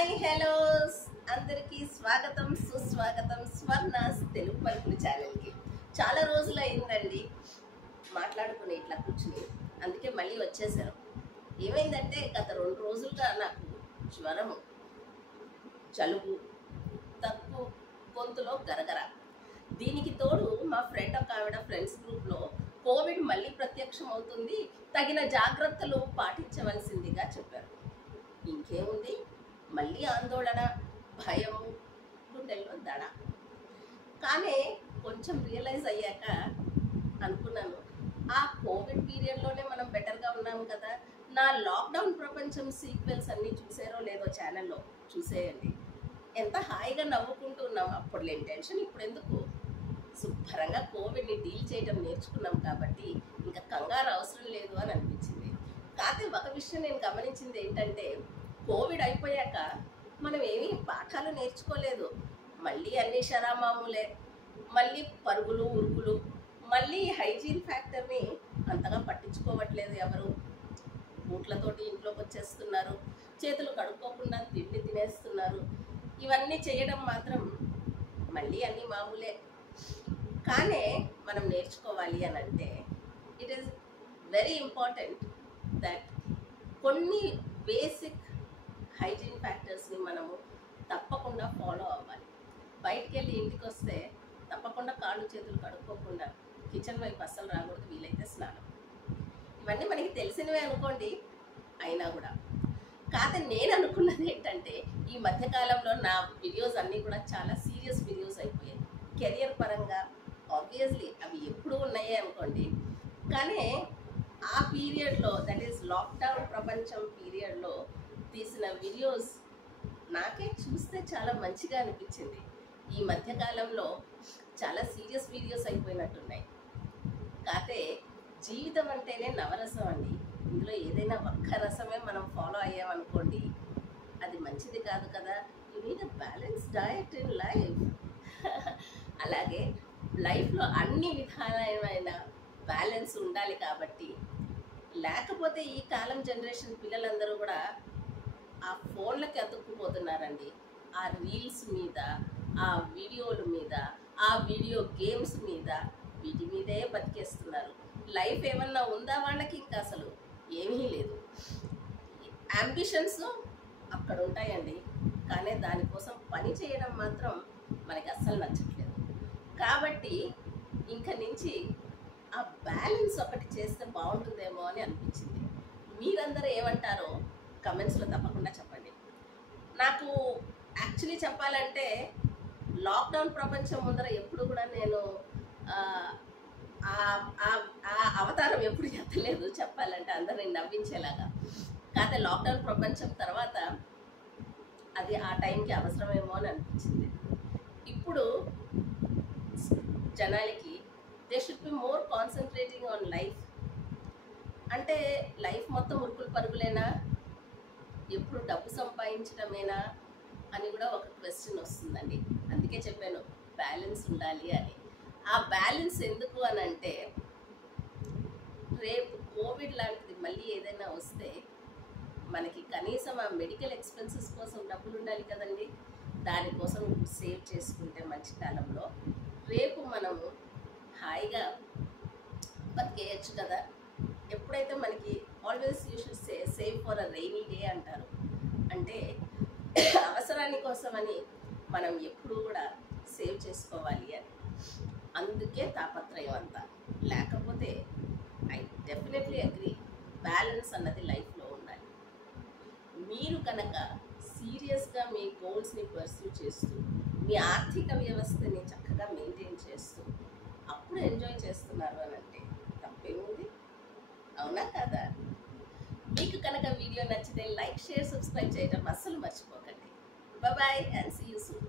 Hi hello అందరికీ స్వాగతం సుస్వాగతం స్వర్ణాస్ తెలుగు పలుకులు ఛానల్కి. చాలా రోజులు అయిందండి మాట్లాడుకుని ఇట్లా కూర్చుని, అందుకే మళ్ళీ వచ్చేసాను. ఏమైందంటే గత 2 రోజులుగా నాకు జ్వరము, జలుబు, తక్కువ గొంతులో గరగర. దీనికి తోడు మా ఫ్రెండ్ ఒక ఆవిడ ఫ్రెండ్స్ గ్రూప్లో కోవిడ్ మళ్ళీ ప్రత్యక్షం అవుతుంది, తగిన జాగ్రత్తలు పాటించవలసిందిగా చెప్పారు. ఇంకేముంది, మళ్ళీ ఆందోళన, భయము, గుండెల్లో దడ. కానీ కొంచెం రియలైజ్ అయ్యాక అనుకున్నాను, ఆ కోవిడ్ పీరియడ్లోనే మనం బెటర్గా ఉన్నాము కదా. నా లాక్డౌన్ ప్రపంచం సీక్వెల్స్ అన్నీ చూసారో లేదో ఛానల్లో చూసేయండి. ఎంత హాయిగా నవ్వుకుంటూ ఉన్నాం. అప్పుడు లేని టెన్షన్ ఇప్పుడు ఎందుకు? శుభ్రంగా కోవిడ్ని డీల్ చేయడం నేర్చుకున్నాం కాబట్టి ఇంకా కంగారు అవసరం లేదు అని అనిపించింది. కాకపోతే ఒక విషయం నేను గమనించింది ఏంటంటే, కోవిడ్ అయిపోయాక మనం ఏమీ పాఠాలు నేర్చుకోలేదు. మళ్ళీ అన్ని షరామామూలే, మళ్ళీ పరుగులు ఉరుకులు, మళ్ళీ హైజీన్ ఫ్యాక్టర్ని అంతగా పట్టించుకోవట్లేదు ఎవరు. బూట్లతోటి ఇంట్లోకి వచ్చేస్తున్నారు, చేతులు కడుక్కోకుండా తిండి తినేస్తున్నారు. ఇవన్నీ చేయడం మాత్రం మళ్ళీ అన్నీ మామూలే. కానీ మనం నేర్చుకోవాలి అని అంటే it is very important that కొన్ని బేసిక్ హైజీన్ ఫ్యాక్టర్స్ని మనము తప్పకుండా ఫాలో అవ్వాలి. బయటికి వెళ్ళి ఇంటికి వస్తే తప్పకుండా కాళ్ళు చేతులు కడుక్కోకుండా కిచెన్ వైపు అస్సలు రాకూడదు, వీలైతే స్నానం. ఇవన్నీ మనకి తెలిసినవే అనుకోండి, అయినా కూడా. కాకపోతే నేను అనుకున్నది ఏంటంటే, ఈ మధ్యకాలంలో నా వీడియోస్ అన్నీ కూడా చాలా సీరియస్ వీడియోస్ అయిపోయాయి. కెరియర్ పరంగా ఆబ్వియస్లీ అవి ఎప్పుడు ఉన్నాయే అనుకోండి, కానీ ఆ పీరియడ్లో, దట్ ఈస్ లాక్డౌన్ ప్రపంచం పీరియడ్లో తీసిన వీడియోస్ నాకే చూస్తే చాలా మంచిగా అనిపించింది. ఈ మధ్యకాలంలో చాలా సీరియస్ వీడియోస్ అయిపోయినట్టున్నాయి. కాకపోతే జీవితం అంటేనే నవరసం అండి. ఇందులో ఏదైనా ఒక్క రసమే మనం ఫాలో అయ్యామనుకోండి, అది మంచిది కాదు కదా. You need a balance diet in life. అలాగే లైఫ్లో అన్ని విధాలైన బ్యాలెన్స్ ఉండాలి. కాబట్టి లేకపోతే ఈ కాలం జనరేషన్ పిల్లలందరూ కూడా ఆ ఫోన్లకి అతుక్కుపోతున్నారండి. ఆ రీల్స్ మీద, ఆ వీడియోల మీద, ఆ వీడియో గేమ్స్ మీద, వీటి మీదే బతికేస్తున్నారు. లైఫ్ ఏమన్నా ఉందా వాళ్ళకి? ఇంకా అసలు ఏమీ లేదు. అంబిషన్స్ అక్కడ ఉంటాయండి, కానీ దానికోసం పని చేయడం మాత్రం మనకి అస్సలు నచ్చట్లేదు. కాబట్టి ఇంక నుంచి ఆ బ్యాలెన్స్ ఒకటి చేస్తే బాగుంటుందేమో అని అనిపించింది. మీరందరూ ఏమంటారో కమెంట్స్లో తప్పకుండా చెప్పండి. నాకు యాక్చువల్లీ చెప్పాలంటే లాక్డౌన్ ప్రపంచం ముందర ఎప్పుడు కూడా నేను ఆ అవతారం ఎప్పుడు ఎత్తలేదు చెప్పాలంటే, అందరిని నవ్వించేలాగా. కాకపోతే లాక్డౌన్ ప్రపంచం తర్వాత అది ఆ టైంకి అవసరమేమో అని అనిపించింది. ఇప్పుడు జనాలకి they should be more concentrating on life. అంటే లైఫ్ మొత్తం ఉరుకులు పరుగులేనా, ఎప్పుడు డబ్బు సంపాదించడమేనా అని కూడా ఒక క్వశ్చన్ వస్తుందండి. అందుకే చెప్పాను బ్యాలెన్స్ ఉండాలి అని. ఆ బ్యాలెన్స్ ఎందుకు అని అంటే, రేపు కోవిడ్ లాంటిది మళ్ళీ ఏదైనా వస్తే మనకి కనీసం ఆ మెడికల్ ఎక్స్పెన్సెస్ కోసం డబ్బులు ఉండాలి కదండి. దానికోసం సేవ్ చేసుకుంటే మంచి కాలంలో రేపు మనము హాయిగా బతికేయచ్చు కదా. ఎప్పుడైతే మనకి always you should save for a rainy day అంటారు. అంటే అవసరాని కోసమని మనం ఎప్పుడూ కూడా సేవ్ చేసుకోవాలి అని. అందుకే తాపత్రయం అంతా. లేకపోతే ఐ డెఫినెట్లీ అగ్రీ, బ్యాలెన్స్ అన్నది లైఫ్లో ఉండాలి. మీరు కనుక సీరియస్గా మీ గోల్స్ని పర్స్యూ చేస్తూ, మీ ఆర్థిక వ్యవస్థని చక్కగా మెయింటైన్ చేస్తూ అప్పుడు ఎంజాయ్ చేస్తున్నారు అని అంటే తప్పేముంది? అవునా కదా? మీకు కనుక వీడియో నచ్చితే లైక్, షేర్, సబ్స్క్రైబ్ చేయడం అస్సలు మర్చిపోకండి. Bye and see you soon.